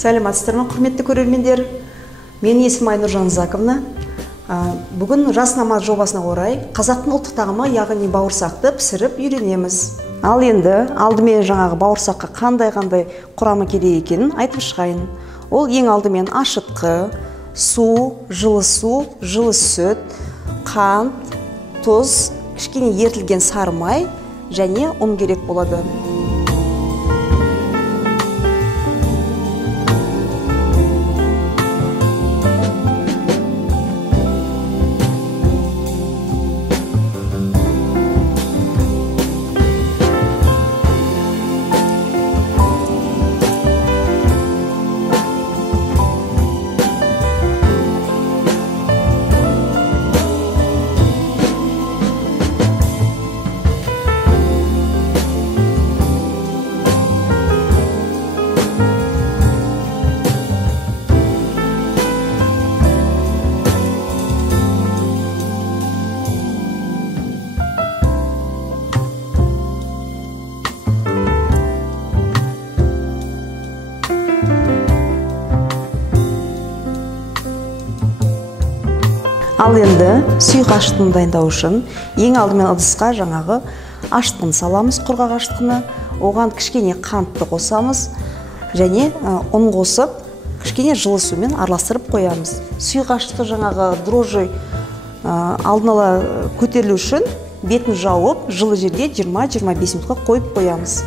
Сәлеметсіздер ме, құрметті көрермендер? Менің есімім Айнұржан Заковна. Бүгін жас намаз жобасына орай қазақтың ұлттық тағамы, яғни бауырсақты пісіріп үйренеміз. Ал енді алдымен жаңағы бауырсаққа қандай құрамы керек екенін айтып шығайын. Ол ең алдымен ашытқы, су, жылы сүт, қант, тұз, кішкене ерітілген сары май және ұн керек болады. Ал енді сұйық ашытқыны дайындау үшін ең алдымен ыдысқа жаңағы ашытқыны саламыз, құрғақ ашытқыны. Оған кішкене қантты қосамыз және ұн қосып, кішкене жылы сумен араластырып қоямыз. Сұйық ашытқы жаңағы дрожжи алдын ала көтерілу үшін бетін жауып, жылы жерге 20-25 минутқа қойып қоямыз.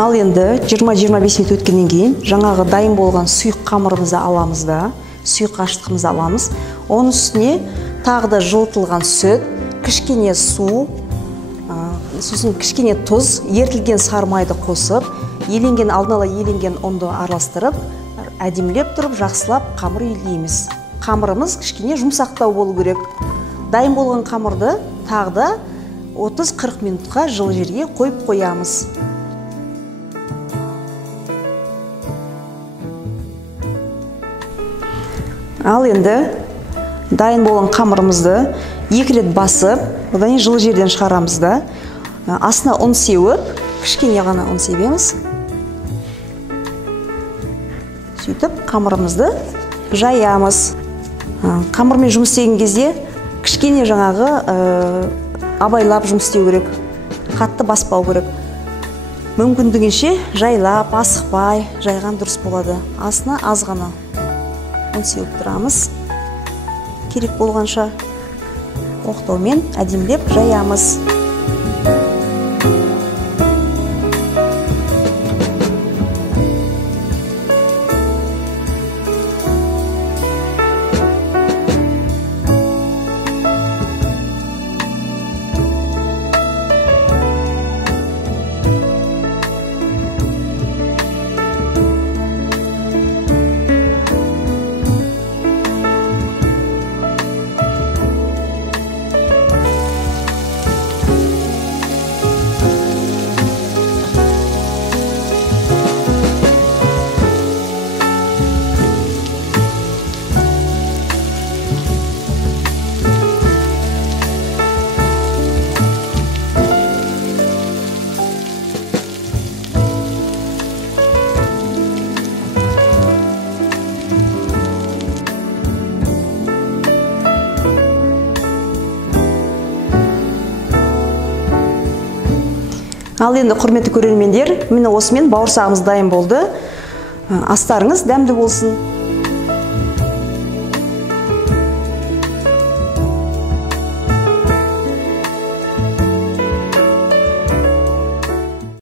Ал енді 20-25 минут өткеннен кейін жаңағы дайын болған сұйық қамырымызды аламыз да, сұйық ашытқымызды аламыз. Оның үстіне тағы да жылытылған сүт, кішкене су, сосын кішкене тұз, ерітілген сары майды қосып, алдын ала еленген ұнды араластырып, әдемілеп тұрып, жақсылап қамыр илейміз. Қамырымыз кішкене жұмсақтау болу керек. Дайын болған қамырды тағы да 30-40 минутқа жылы жерге қойып қоямыз. Ал енді дайын болған қамырымызды 2 рет басып, одан жылы жерден шығарамыз да, астына ұн сеуіп, кішкене ғана ұн себеміз. Сөйтіп, қамырымызды жаямыз. Қамырмен жұмыс істеген кезде кішкене жаңағы абайлап жұмыс істеу керек, қатты баспау керек. Мүмкіндігінше жайлап, асықпай жайған дұрыс болады. Астына аз ғана ұн сеуіп тұрамыз. Керек болғанша оқтаумен әдемілеп жаямыз. Ал енді құрметті көрермендер, міне осымен бауырсағымыз дайын болды. Астарыңыз дәмді болсын.